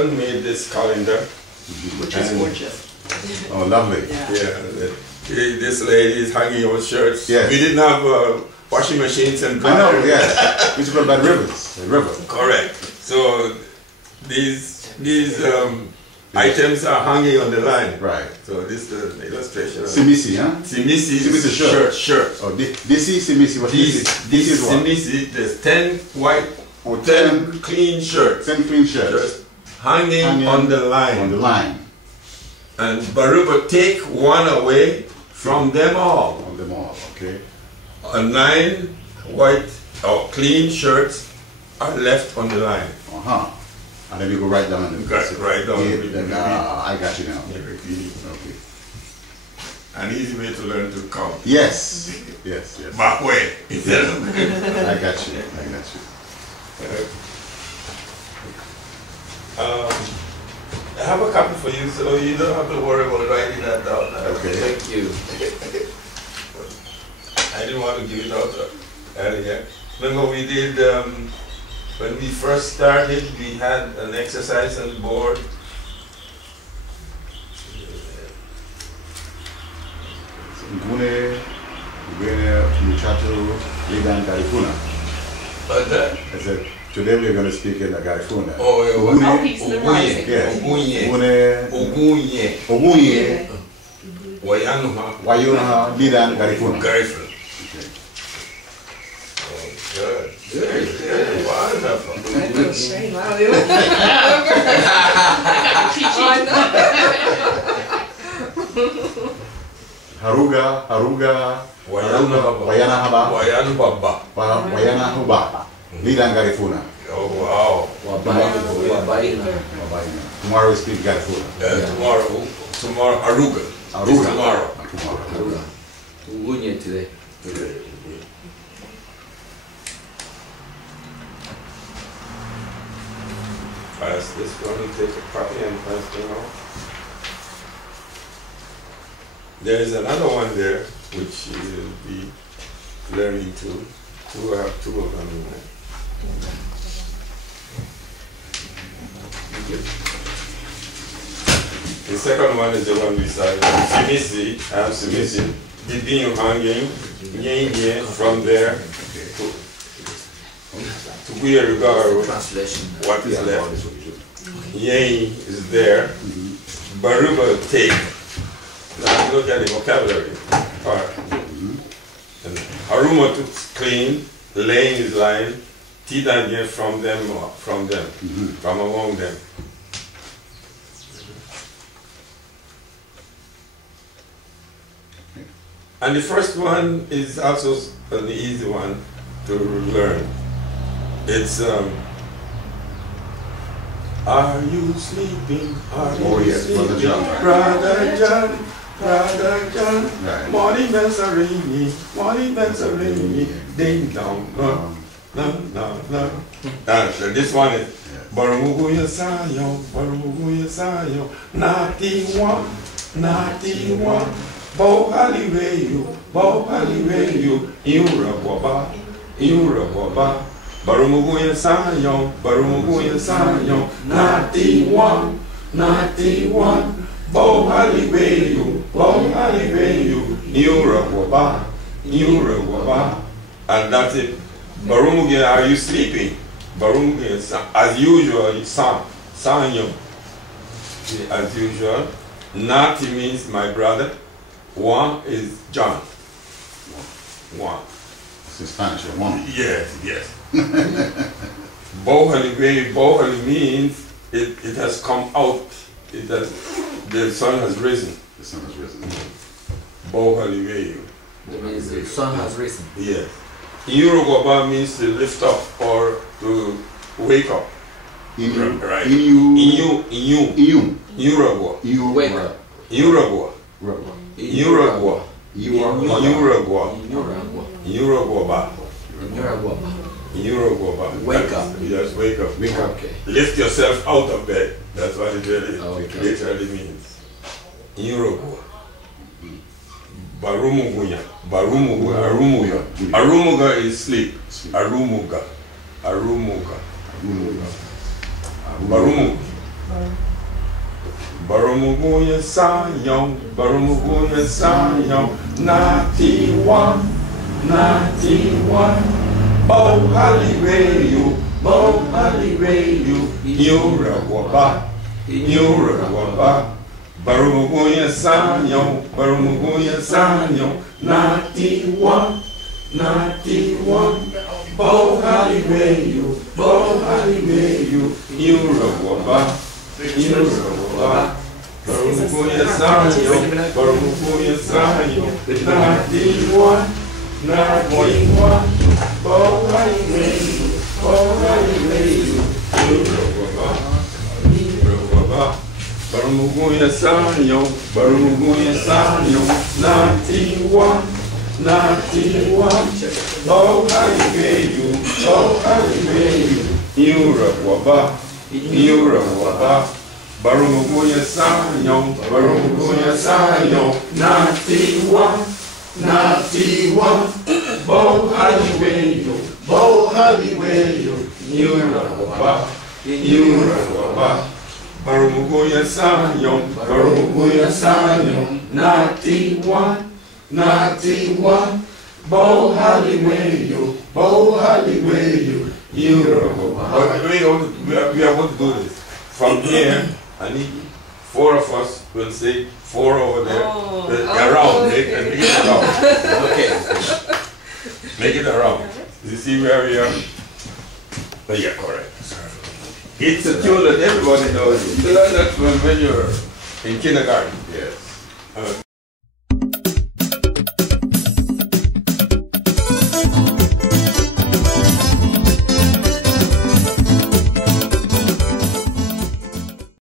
son made this calendar. Which is gorgeous. Oh, lovely. Yeah. This lady is hanging on shirts. Yes. We didn't have washing machines and I know, yes. We used to go by the rivers. The river. Correct. So these items are hanging on the line. Right. So this is the illustration. Simisi, huh? Simisi shirt. Oh, Disi Simisi. What is Disi Simisi. There's 10 white, 10 clean shirts. 10 clean shirts. Hanging on the line. On the line. And barüba take one away from them all. On them all, okay. 9 white or clean shirts are left on the line. Uh-huh. And then we go right down and right down. I got you now. Okay. An easy way to learn to count. Yes. Yes, yes. Back way. I got you. I got you. I have a copy for you, so you don't have to worry about writing that down. Okay. Thank you. I didn't want to give it out earlier. Remember we did, when we first started, we had an exercise on the board. Garifuna. What's that? I said, today we're going to speak in the Garifuna. Oh, yeah. He's memorizing. Yes. Ogunye. Wayunaha Lidan Garifuna. Garifuna. Okay. Good. Good. Wonderful. Haruga, Wayana Huba, Lidan Garifuna. Oh, wow. Tomorrow we speak Garifuna. Tomorrow, Aruga. Tomorrow. Tuguyarügaru today. Pass this one and take a copy and pass it on. There's another one there which you will be learning to. I have 2 of them in there. Thank you. The second one is the one we started. Simisi, Simisi. Dibiñu ñeingien from there to tuguyarügaru. Translation. What is left? Ñein is there. Barüba take. Now look at the vocabulary part. And Harumatu clean. Lien is line. Tidagien from them, from among them. And the first one is also an easy one to learn. It's are you sleeping? Are you sleeping? Brother John, Brother John. Right. Morning bells are ringing, morning bells are ringing. Ding dong, no, no. So this one is Barumuguya Sayo, Nati one. Bo Haliweyu, Iura Waba, Barumuguya Sayo, Nati one, Bo Haliweyu, Iura Waba, and that's it. Barumuguya, are you sleeping? Barumuguya, as usual, Sanyo, as usual. Nati means my brother. One is John. One. It's in Spanish, one. Yes. Bohali means it has come out. The sun has risen. The sun has risen. Bohali. It means the sun has risen. Yes. Iurogoba means to lift up or to wake up. Right. Uruguaba. Wake up. Yes, wake up. Okay. Lift yourself out of bed. That's what it literally means. Uruguaba. Arumuga is sleep. Arumuga. Barumu Barumugunya Sanyo, Barumugunya Sanyo, Nati one, Bo Haliweyu, Yura Waba, Barumugunya Sanyo, Nati one, Bo Haliweyu, Yura Waba. Barumugunya Sanyo, Nati one, Bo Haliweyu, Yura Waba. Barumugunya Sanyo, Nati one, Bo Haliweyu, Yura Waba. Barumugunya Sanyo, Nati one, Bo Haliweyu, Yura Waba. Barumugunya Sanyo, Nati one, Bo Haliweyu, Yura Waba. We are going to do this. From here, I need 4 of us will say 4 over there. Around, make it around. Okay. Make it around. You see where we are? Oh, yeah, correct. It's a tune that everybody knows. You learn that when you're in kindergarten. Yes.